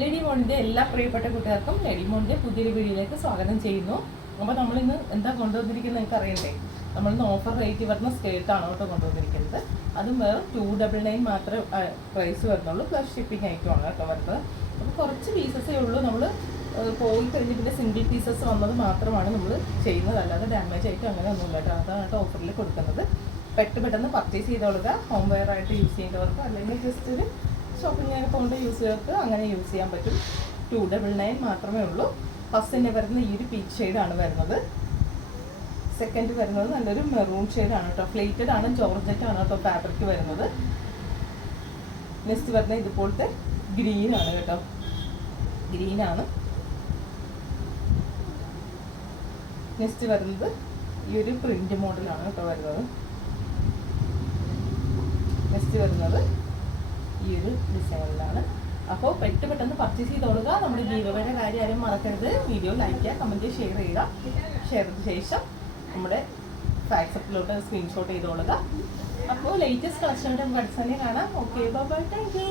Lady മോണിൻ്റെ എല്ലാ പ്രിയപ്പെട്ട കൂട്ടുകാർക്കും ലേഡി മോണിൻ്റെ പുതിയൊരു വീഡിയോയിലേക്ക് സ്വാഗതം ചെയ്യുന്നു. അപ്പോൾ നമ്മളിന്ന് എന്താ കൊണ്ടുവന്നിരിക്കുന്നത് നിങ്ങൾക്ക് അറിയണ്ടേ? നമ്മളിന്ന് ഓഫർ റേറ്റ് വരുന്ന സ്കേർട്ടാണ് കേട്ടോ കൊണ്ടുവന്നിരിക്കുന്നത്. അതും വേറെ 299 മാത്രമേ പ്രൈസ് വരുന്നുള്ളൂ, പ്ലസ് ഷിപ്പിംഗ് ആയിട്ടുമാണ് കേട്ടോ വരുന്നത്. അപ്പോൾ കുറച്ച് പീസസേ ഉള്ളൂ. നമ്മൾ പോയി കഴിഞ്ഞ് പിന്നെ സിംഗിൾ പീസസ് വന്നത് മാത്രമാണ് നമ്മൾ ചെയ്യുന്നത്, അല്ലാതെ ഡാമേജ് ആയിട്ട് അങ്ങനെ ഒന്നുമില്ല കേട്ടോ. അതാണ് കേട്ടോ ഓഫറിൽ കൊടുക്കുന്നത്. പെട്ടെന്ന് പർച്ചേസ് ചെയ്തോളുക. ഹോം വെയർ ആയിട്ട് യൂസ് ചെയ്യേണ്ടവർക്ക്, അല്ലെങ്കിൽ ജസ്റ്റ് ഒരു ഷോപ്പിംഗ് കൊണ്ട് യൂസ് ചെയ്തവർക്ക് അങ്ങനെ യൂസ് ചെയ്യാൻ പറ്റും. 299 മാത്രമേ ഉള്ളൂ. ഫസ്റ്റിൻ്റെ വരുന്ന ഈ ഒരു പീച്ച് ഷെയ്ഡാണ് വരുന്നത്. സെക്കൻഡ് വരുന്നത് നല്ലൊരു മെറൂൺ ഷെയ്ഡാണ് കേട്ടോ. ഫ്ലേറ്റഡ് ആണ്, ജോർജറ്റ് ആണ് കേട്ടോ ഫാബ്രിക് വരുന്നത്. നെക്സ്റ്റ് വരുന്നത് ഇതുപോലത്തെ ഗ്രീനാണ് കേട്ടോ, ഗ്രീനാണ്. നെക്സ്റ്റ് വരുന്നത് ഈ ഒരു പ്രിന്റ് മോഡലാണ് കേട്ടോ വരുന്നത്. നെക്സ്റ്റ് വരുന്നത് ഈ ഒരു ഡിസൈനിലാണ്. അപ്പോൾ പെട്ടെന്ന് പർച്ചേസ് ചെയ്തോളുക. നമ്മുടെ ഗീവവേയുടെ കാര്യം ആരും മറക്കരുത്. വീഡിയോ ലൈക്ക് ചെയ്യുക, കമൻറ്റ് ഷെയർ ചെയ്യുക. ഷെയർ ചെയ്ത ശേഷം നമ്മുടെ വാട്സപ്പിലോട്ട് സ്ക്രീൻഷോട്ട് ചെയ്തോളുക. അപ്പോൾ ലേറ്റസ്റ്റ് കളക്ഷൻ്റെ പഠിച്ചതന്നെ കാണാം. Okay, bye, thank U.